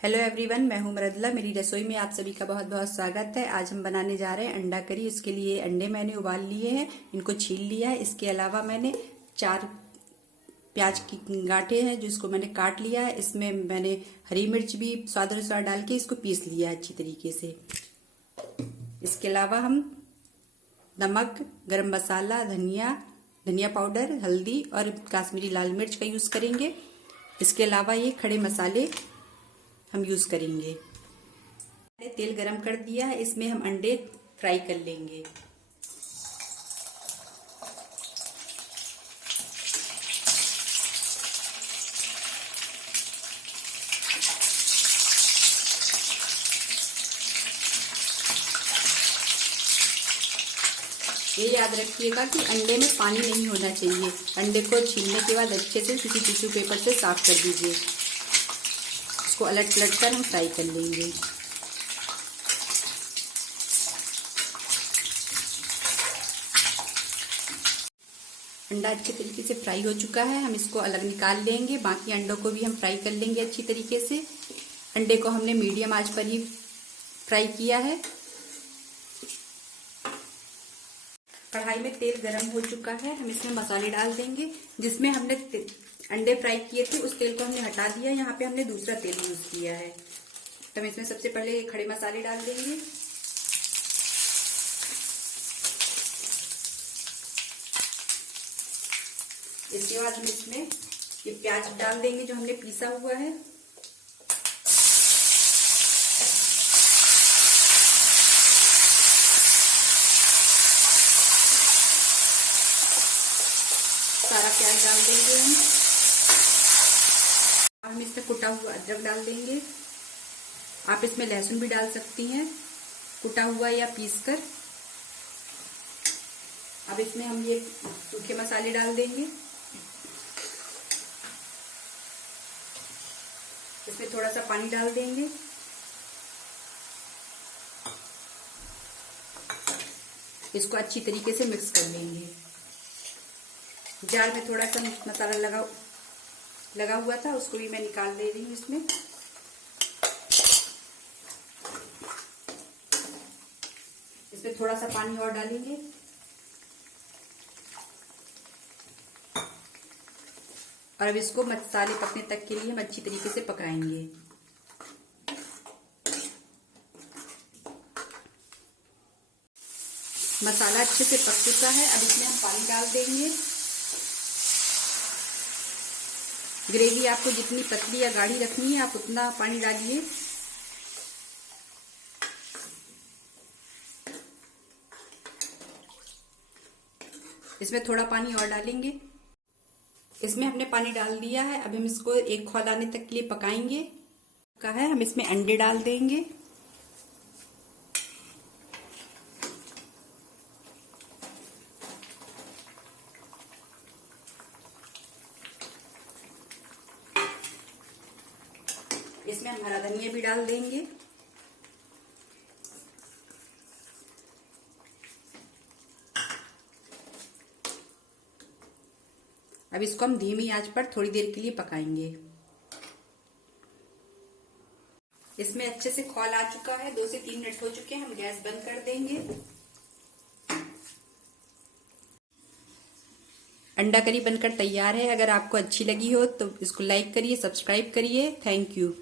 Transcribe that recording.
Hello everyone, मैं हूं मृदुला। मेरी रसोई में आप सभी का बहुत बहुत स्वागत है। आज हम बनाने जा रहे हैं अंडा करी। उसके लिए अंडे मैंने उबाल लिए हैं, इनको छील लिया है। इसके अलावा मैंने 4 प्याज की गांठें हैं जिसको मैंने काट लिया है। इसमें मैंने हरी मिर्च भी स्वाद अनुसार डाल के इसको पीस लिया है अच्छी तरीके से। इसके अलावा हम नमक, गरम मसाला, धनिया पाउडर, हल्दी और काश्मीरी लाल मिर्च का यूज करेंगे। इसके अलावा ये खड़े मसाले हम यूज करेंगे। मैंने तेल गरम कर दिया है, इसमें हम अंडे फ्राई कर लेंगे। ये याद रखिएगा कि अंडे में पानी नहीं होना चाहिए। अंडे को छीलने के बाद अच्छे से किसी टिश्यू पेपर से साफ कर दीजिए। इसको अलट पलट कर हम फ्राई कर लेंगे। अंडा अच्छे तरीके से फ्राई हो चुका है, हम इसको अलग निकाल लेंगे। बाकी अंडों को भी हम फ्राई कर लेंगे अच्छी तरीके से। अंडे को हमने मीडियम आंच पर ही फ्राई किया है। कढ़ाई में तेल गरम हो चुका है, हम इसमें मसाले डाल देंगे। जिसमें हमने अंडे फ्राई किए थे उस तेल को हमने हटा दिया। यहाँ पे हमने दूसरा तेल यूज किया है। तो हम इसमें सबसे पहले खड़े मसाले डाल देंगे। इसके बाद हम इसमें ये प्याज डाल देंगे जो हमने पीसा हुआ है। सारा प्याज डाल देंगे हम इसमें कुटा हुआ अदरक डाल देंगे। आप इसमें लहसुन भी डाल सकती हैं, कुटा हुआ या पीस कर। अब इसमें हम ये सूखे मसाले डाल देंगे। इसमें थोड़ा सा पानी डाल देंगे। इसको अच्छी तरीके से मिक्स कर लेंगे। जार में थोड़ा सा मसाला लगा हुआ था, उसको भी मैं निकाल दे रही हूँ इसमें। इसमें थोड़ा सा पानी और डालेंगे। और अब इसको मसाले पकने तक के लिए हम अच्छी तरीके से पकाएंगे। मसाला अच्छे से पक चुका है, अब इसमें हम पानी डाल देंगे। ग्रेवी आपको जितनी पतली या गाढ़ी रखनी है आप उतना पानी डालिए। इसमें थोड़ा पानी और डालेंगे। इसमें हमने पानी डाल दिया है, अब हम इसको एक खौल आने तक के लिए पकाएंगे। हम इसमें अंडे डाल देंगे। इसमें हम हरा धनिया भी डाल देंगे। अब इसको हम धीमी आंच पर थोड़ी देर के लिए पकाएंगे। इसमें अच्छे से खौल आ चुका है, 2 से 3 मिनट हो चुके हैं। हम गैस बंद कर देंगे। अंडा करी बनकर तैयार है। अगर आपको अच्छी लगी हो तो इसको लाइक करिए, सब्सक्राइब करिए। Thank you.